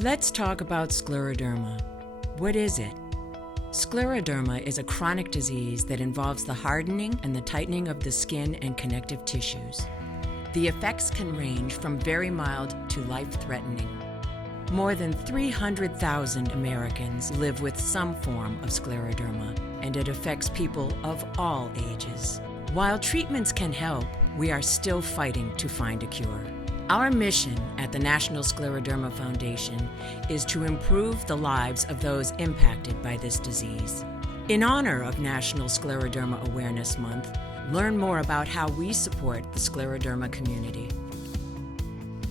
Let's talk about scleroderma. What is it? Scleroderma is a chronic disease that involves the hardening and the tightening of the skin and connective tissues. The effects can range from very mild to life-threatening. More than 300,000 Americans live with some form of scleroderma, and it affects people of all ages. While treatments can help, we are still fighting to find a cure. Our mission at the National Scleroderma Foundation is to improve the lives of those impacted by this disease. In honor of National Scleroderma Awareness Month, learn more about how we support the scleroderma community.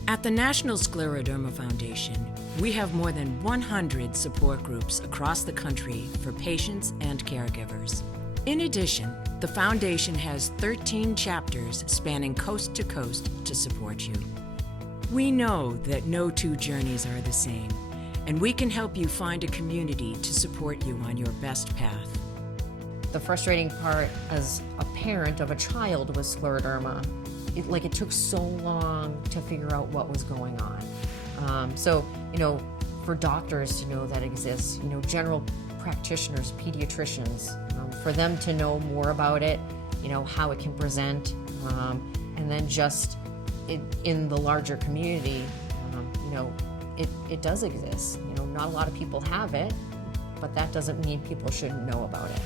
At the National Scleroderma Foundation, we have more than 100 support groups across the country for patients and caregivers. In addition, the Foundation has 13 chapters spanning coast to coast to support you. We know that no two journeys are the same, and we can help you find a community to support you on your best path. The frustrating part as a parent of a child with scleroderma, it took so long to figure out what was going on. For doctors to know that exists, general practitioners, pediatricians, for them to know more about it, how it can present, and then just in the larger community, it does exist. Not a lot of people have it, but that doesn't mean people shouldn't know about it.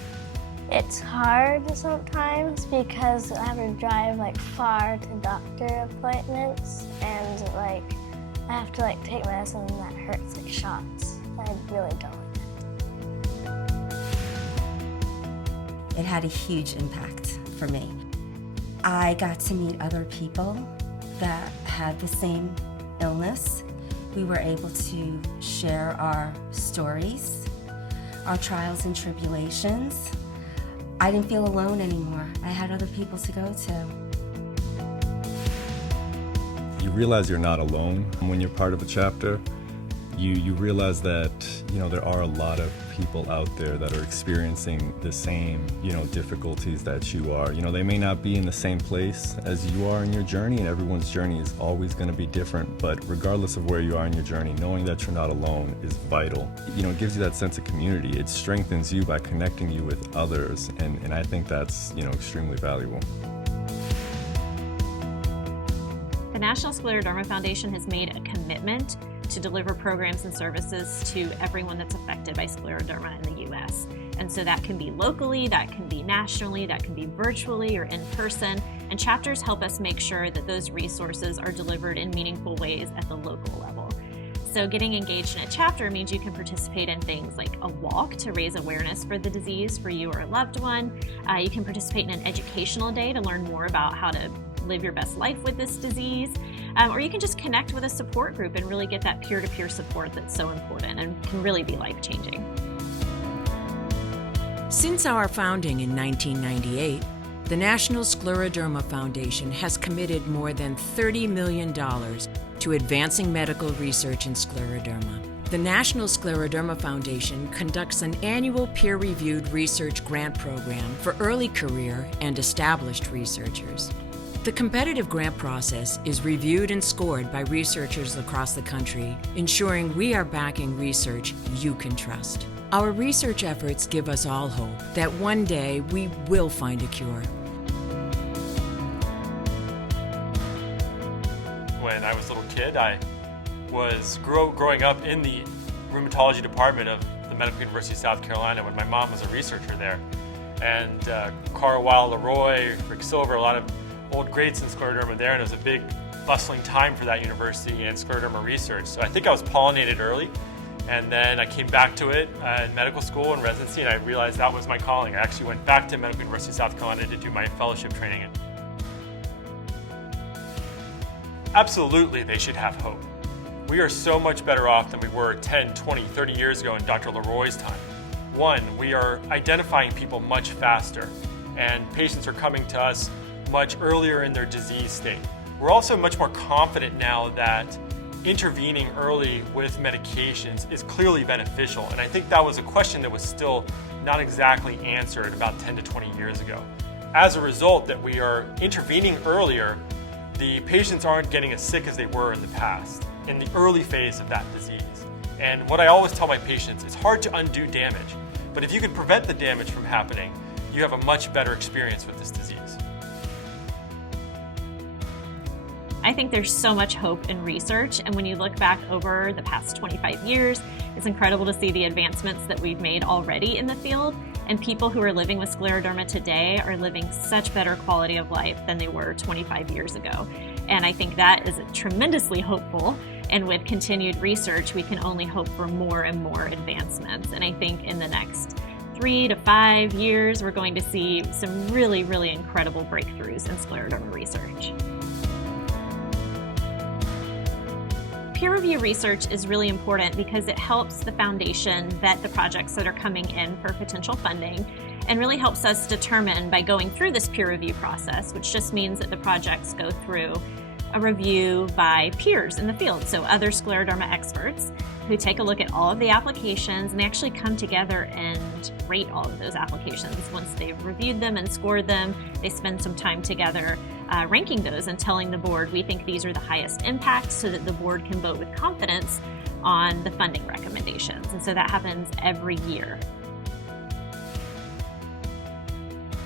It's hard sometimes because I have to drive far to doctor appointments, and I have to take medicine that hurts, like shots. I really don't like it. It had a huge impact for me. I got to meet other people that had the same illness. We were able to share our stories, our trials and tribulations. I didn't feel alone anymore. I had other people to go to. You realize you're not alone when you're part of a chapter. You realize that there are a lot of people out there that are experiencing the same difficulties that you are. They may not be in the same place as you are in your journey, and everyone's journey is always going to be different. But regardless of where you are in your journey, knowing that you're not alone is vital. It gives you that sense of community. It strengthens you by connecting you with others, and I think that's extremely valuable. The National Scleroderma Foundation has made a commitment to deliver programs and services to everyone that's affected by scleroderma in the U.S. And so that can be locally, that can be nationally, that can be virtually or in person. And chapters help us make sure that those resources are delivered in meaningful ways at the local level. So getting engaged in a chapter means you can participate in things like a walk to raise awareness for the disease for you or a loved one. You can participate in an educational day to learn more about how to live your best life with this disease. Or you can just connect with a support group and really get that peer-to-peer support that's so important and can really be life-changing. Since our founding in 1998, the National Scleroderma Foundation has committed more than $30 million to advancing medical research in scleroderma. The National Scleroderma Foundation conducts an annual peer-reviewed research grant program for early career and established researchers. The competitive grant process is reviewed and scored by researchers across the country, ensuring we are backing research you can trust. Our research efforts give us all hope that one day we will find a cure. When I was a little kid, I was growing up in the rheumatology department of the Medical University of South Carolina when my mom was a researcher there. And Carl Weil, Leroy, Rick Silver, a lot of old greats in scleroderma there, and it was a big bustling time for that university and scleroderma research. So I think I was pollinated early, and then I came back to it in medical school and residency, and I realized that was my calling. I actually went back to Medical University of South Carolina to do my fellowship training. Absolutely, they should have hope. We are so much better off than we were 10, 20, 30 years ago in Dr. Leroy's time. One, we are identifying people much faster, and patients are coming to us much earlier in their disease state. We're also much more confident now that intervening early with medications is clearly beneficial, and I think that was a question that was still not exactly answered about 10 to 20 years ago. As a result that we are intervening earlier, the patients aren't getting as sick as they were in the past. in the early phase of that disease. And what I always tell my patients, it's hard to undo damage, but if you can prevent the damage from happening, you have a much better experience with this disease. I think there's so much hope in research, and when you look back over the past 25 years, it's incredible to see the advancements that we've made already in the field, and people who are living with scleroderma today are living such better quality of life than they were 25 years ago. And I think that is tremendously hopeful, and with continued research, we can only hope for more and more advancements. And I think in the next 3 to 5 years, we're going to see some really, really incredible breakthroughs in scleroderma research. Peer review research is really important because it helps the foundation vet the projects that are coming in for potential funding, and really helps us determine by going through this peer review process, which just means that the projects go through a review by peers in the field, so other scleroderma experts who take a look at all of the applications, and they actually come together and rate all of those applications. Once they've reviewed them and scored them, they spend some time together ranking those and telling the board we think these are the highest impact, so that the board can vote with confidence on the funding recommendations. And so that happens every year.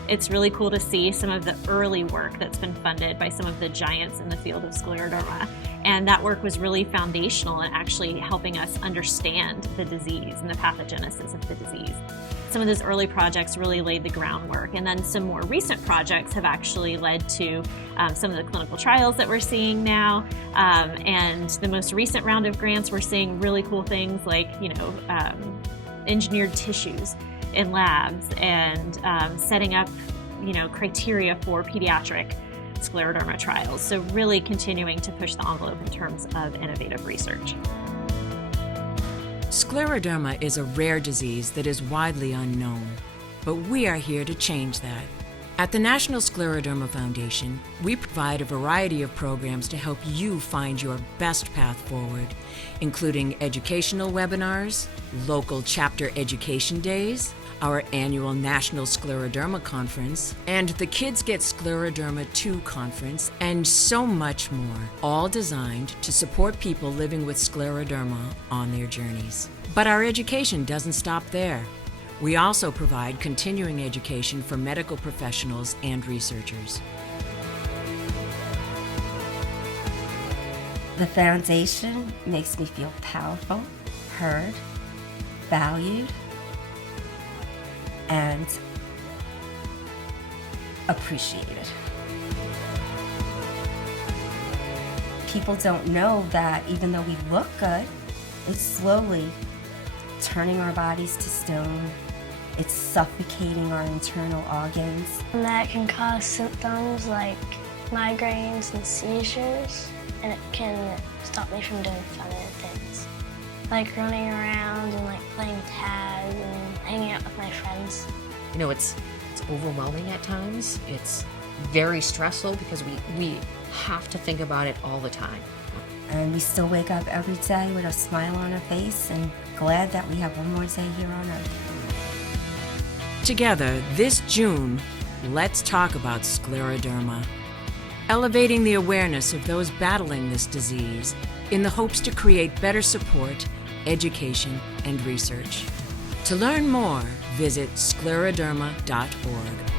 It's really cool to see some of the early work that's been funded by some of the giants in the field of scleroderma. And that work was really foundational in actually helping us understand the disease and the pathogenesis of the disease. Some of those early projects really laid the groundwork, and then some more recent projects have actually led to some of the clinical trials that we're seeing now. And the most recent round of grants, we're seeing really cool things like, engineered tissues in labs, and setting up, criteria for pediatric scleroderma trials. So really continuing to push the envelope in terms of innovative research. Scleroderma is a rare disease that is widely unknown, but we are here to change that. At the National Scleroderma Foundation, we provide a variety of programs to help you find your best path forward, including educational webinars, local chapter education days, our annual National Scleroderma Conference, and the Kids Get Scleroderma 2 Conference, and so much more, all designed to support people living with scleroderma on their journeys. But our education doesn't stop there. We also provide continuing education for medical professionals and researchers. The foundation makes me feel powerful, heard, valued, and appreciated. People don't know that even though we look good, it's slowly turning our bodies to stone. It's suffocating our internal organs. And that can cause symptoms like migraines and seizures, and it can stop me from doing funner things, like running around and like playing tag and hanging out with my friends. It's overwhelming at times. It's very stressful because we have to think about it all the time. And we still wake up every day with a smile on our face and glad that we have one more day here on Earth. Together, this June, let's talk about scleroderma, elevating the awareness of those battling this disease in the hopes to create better support, education, and research. To learn more, visit scleroderma.org.